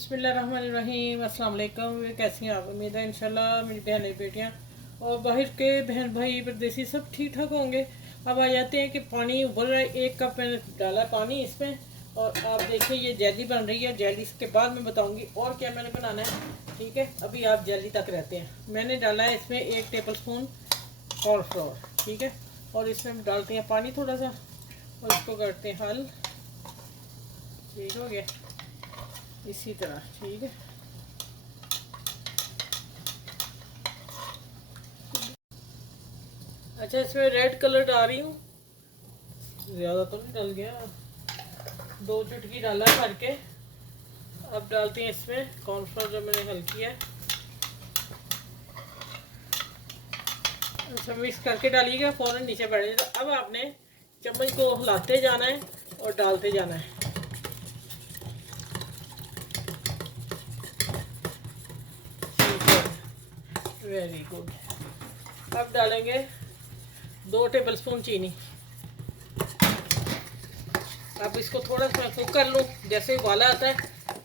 बिस्मिल्लाहिर्रहमानिर्रहीम। अस्सलाम वालेकुम। कैसी हैं आप? उम्मीद है इंशाल्लाह मेरी बहनें बेटियां और बाहर के बहन भाई परदेसी सब ठीक ठाक होंगे। अब आ जाते हैं कि पानी उबल रहा है। 1 कप मैंने डाला पानी इसमें और आप देखिए ये जेली बन रही है। जेली के बाद मैं बताऊंगी और क्या मैंने बनाना है। ठीक है, अभी आप जेली तक रहते हैं। मैंने डाला है इसमें 1 टेबल स्पून कॉर्नफ्लोर। ठीक है, और इसमें हम डालते हैं पानी थोड़ा सा और इसको करते हैं हल। ठीक हो गया इसी तरह। ठीक है, अच्छा इसमें रेड कलर डाल रही हूँ, ज़्यादा तो नहीं डल गया, 2 चुटकी डाला है भर के। अब डालते हैं इसमें कॉर्नफ्लोर जो मैंने हल किया है। अच्छा मिक्स करके डालिएगा, फ़ौरन नीचे बैठ जाएगा। अब आपने चम्मच को हिलाते जाना है और डालते जाना है। ठीक है, वेरी गुड। अब डालेंगे 2 टेबल स्पून चीनी। अब इसको थोड़ा सा मैं कुक कर लूँ, जैसे उबाला आता है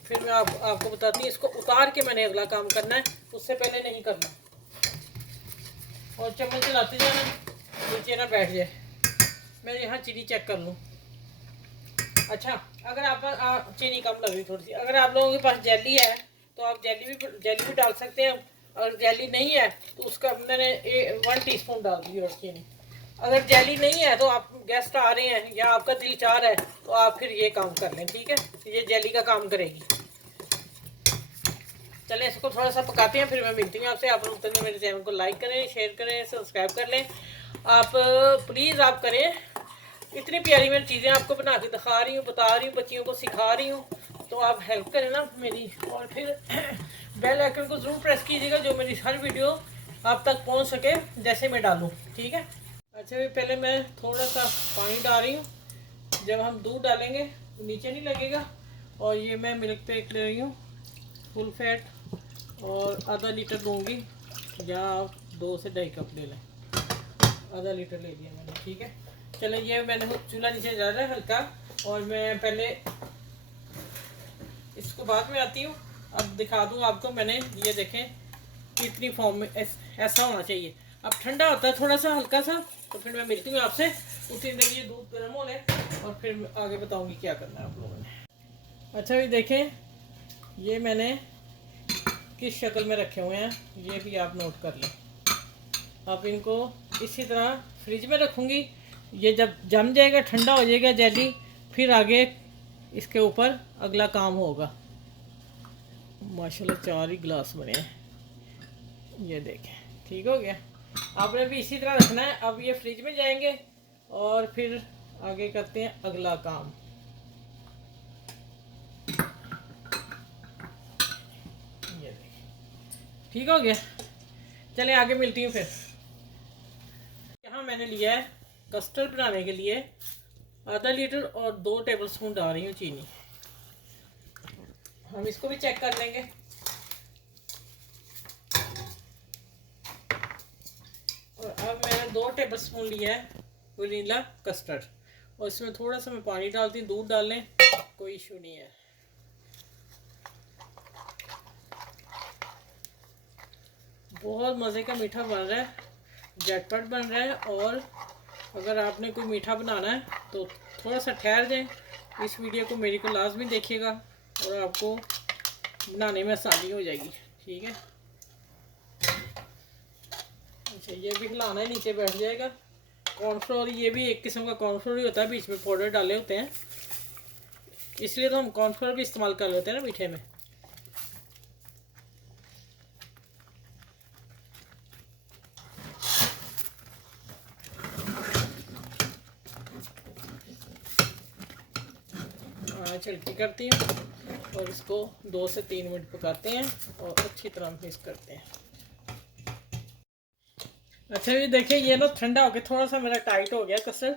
फिर मैं आपको बताती हूँ। इसको उतार के मैंने अगला काम करना है, उससे पहले नहीं करना। और चम्मच चलाते जाना, नीचे ना बैठ जाए। मैं यहाँ चीनी चेक कर लूँ। अच्छा, अगर आप चीनी कम लग रही थोड़ी सी, अगर आप लोगों के पास जेली है तो आप जेली भी डाल सकते हैं। अगर जेली नहीं है तो उसका मैंने 1 टीस्पून डाल दी और चीनी। अगर जेली नहीं है तो आप गेस्ट आ रहे हैं या आपका दिल चाह रहा है तो आप फिर ये काम कर लें। ठीक है, ये जेली का काम करेगी। चलें इसको थोड़ा सा पकाते हैं, फिर मैं मिलती हूँ आपसे। आप लोग मेरे चैनल को लाइक करें, शेयर करें, सब्सक्राइब कर लें। आप प्लीज़ आप करें। इतनी प्यारी मेरी चीज़ें आपको बना के दिखा रही हूँ, बता रही हूँ, बच्चियों को सिखा रही हूँ, तो आप हेल्प करें ना मेरी। और फिर बेल आइकन को ज़रूर प्रेस कीजिएगा जो मेरी हर वीडियो आप तक पहुँच सके जैसे मैं डालूँ। ठीक है, अच्छा भी पहले मैं थोड़ा सा पानी डाल रही हूँ। जब हम दूध डालेंगे तो नीचे नहीं लगेगा। और ये मैं मिल्क पेक ले रही हूँ फुल फैट और आधा लीटर लूँगी, या आप 2 से 2.5 कप ले लें। आधा लीटर ले लिया मैंने। ठीक है, चलो ये मैंने चूल्हा नीचे जा रहा है हल्का, और मैं पहले इसको बाद में आती हूँ। अब दिखा दूँ आपको। मैंने ये देखें कितनी फॉर्म में ऐसा होना चाहिए। अब ठंडा होता है थोड़ा सा हल्का सा, तो फिर मैं मिलती हूँ आपसे उतनी देर ये दूध गर्म हो ले और फिर आगे बताऊँगी क्या करना है आप लोगों ने। अच्छा ये देखें ये मैंने किस शक्ल में रखे हुए हैं, ये भी आप नोट कर लें। अब इनको इसी तरह फ्रिज में रखूँगी। ये जब जम जाएगा, ठंडा हो जाएगा जेली, फिर आगे इसके ऊपर अगला काम होगा। माशाल्लाह 4 ही गिलास बने हैं, ये देखें। ठीक हो गया। आपने भी इसी तरह रखना है। अब ये फ्रिज में जाएंगे और फिर आगे करते हैं अगला काम। ये देखें ठीक हो गया। चलें आगे मिलती हूँ फिर। यहाँ मैंने लिया है कस्टर्ड बनाने के लिए आधा लीटर और 2 टेबल स्पून डाल रही हूँ चीनी। हम इसको भी चेक कर लेंगे। और अब मैंने 2 टेबल स्पून लिया है वनीला कस्टर्ड, और इसमें थोड़ा सा मैं पानी डालती हूँ। दूध डाल लें, कोई इशू नहीं है। बहुत मज़े का मीठा बन रहा है, झटपट बन रहा है। और अगर आपने कोई मीठा बनाना है तो थोड़ा सा ठहर जाए, इस वीडियो को मेरी को लाजमी देखिएगा और आपको बनाने में आसानी हो जाएगी। ठीक है, अच्छा ये भी हिलाना है, नीचे बैठ जाएगा। कॉर्नफ्लोर ये भी एक किस्म का कॉर्नफ्लोर ही होता है, बीच में पाउडर डाले होते हैं, इसलिए तो हम कॉर्नफ्लोर भी इस्तेमाल कर लेते हैं ना मीठे में। छिड़की करती हूँ और इसको 2 से 3 मिनट पकाते हैं और अच्छी तरह मिक्स करते हैं। अच्छा ये देखिए ये ना ठंडा हो गया, थोड़ा सा मेरा टाइट हो गया कस्टर्ड।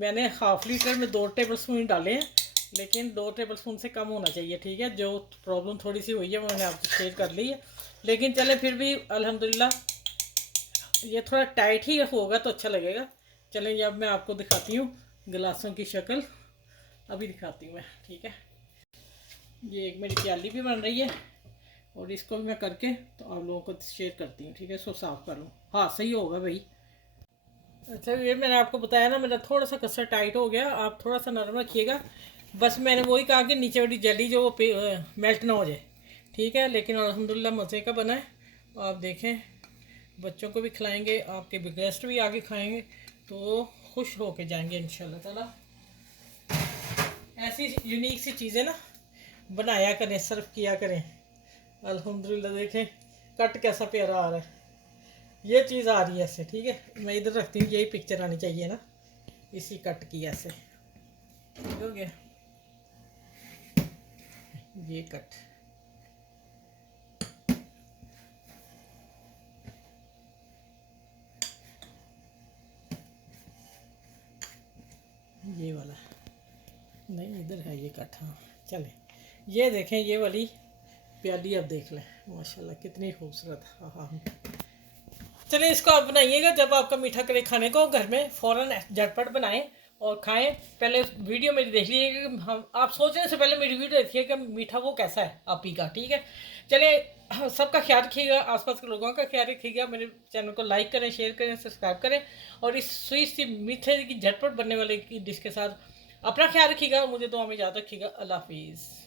मैंने हाफ लीटर में 2 टेबल स्पून डाले हैं, लेकिन 2 टेबल स्पून से कम होना चाहिए। ठीक है, जो प्रॉब्लम थोड़ी सी हुई है वो मैंने आपसे शेयर कर ली है, लेकिन चले फिर भी अल्हम्दुलिल्लाह ये थोड़ा टाइट ही होगा तो अच्छा लगेगा। चलें अब मैं आपको दिखाती हूँ गिलासों की शक्ल, अभी दिखाती हूँ मैं। ठीक है, ये एक मेरी प्याली भी बन रही है और इसको भी मैं करके तो आप लोगों को शेयर करती हूँ, ठीक है। इसको साफ़ कर लूँ, हाँ सही होगा भाई। अच्छा ये मैंने आपको बताया ना, मेरा थोड़ा सा कस्टर्ड टाइट हो गया, आप थोड़ा सा नरम रखिएगा। बस मैंने वही कहा कि नीचे वाली जेली जो मेल्ट ना हो जाए, ठीक है। लेकिन अल्हम्दुलिल्लाह मज़े का बना है। आप देखें, बच्चों को भी खिलाएंगे, आपके भी गेस्ट भी आगे खाएंगे तो खुश होके जाएंगे इंशाल्लाह ताला। ऐसी यूनिक सी चीज़ें ना बनाया करें, सर्व किया करें। अल्हम्दुलिल्लाह देखें कट कैसा प्यारा आ रहा है, ये चीज़ आ रही है ऐसे, ठीक है। मैं इधर रखती हूँ, यही पिक्चर आनी चाहिए ना, इसी कट की ऐसे, ठीक हो गया ये कट। ये वाला नहीं, इधर है ये कट, हाँ चले। ये देखें ये वाली प्याली, अब देख लें माशाल्लाह कितनी खूबसूरत, हाँ हाँ। चलिए इसको आप बनाइएगा, जब आपका मीठा करे खाने को घर में फ़ौरन झटपट बनाएं और खाएं। पहले वीडियो मेरी देख लीजिएगा, हम आप सोचने से पहले मेरी वीडियो देखिए कि मीठा वो कैसा है आप ही का, ठीक है। चलिए सबका ख्याल रखिएगा, आसपास के लोगों का ख्याल रखिएगा, मेरे चैनल को लाइक करें, शेयर करें, सब्सक्राइब करें। और इस स्वीट सी मीठे की झटपट बनने वाले की डिश के साथ अपना ख्याल रखिएगा, मुझे दुआ में याद रखिएगा। अल्लाह हाफिज़।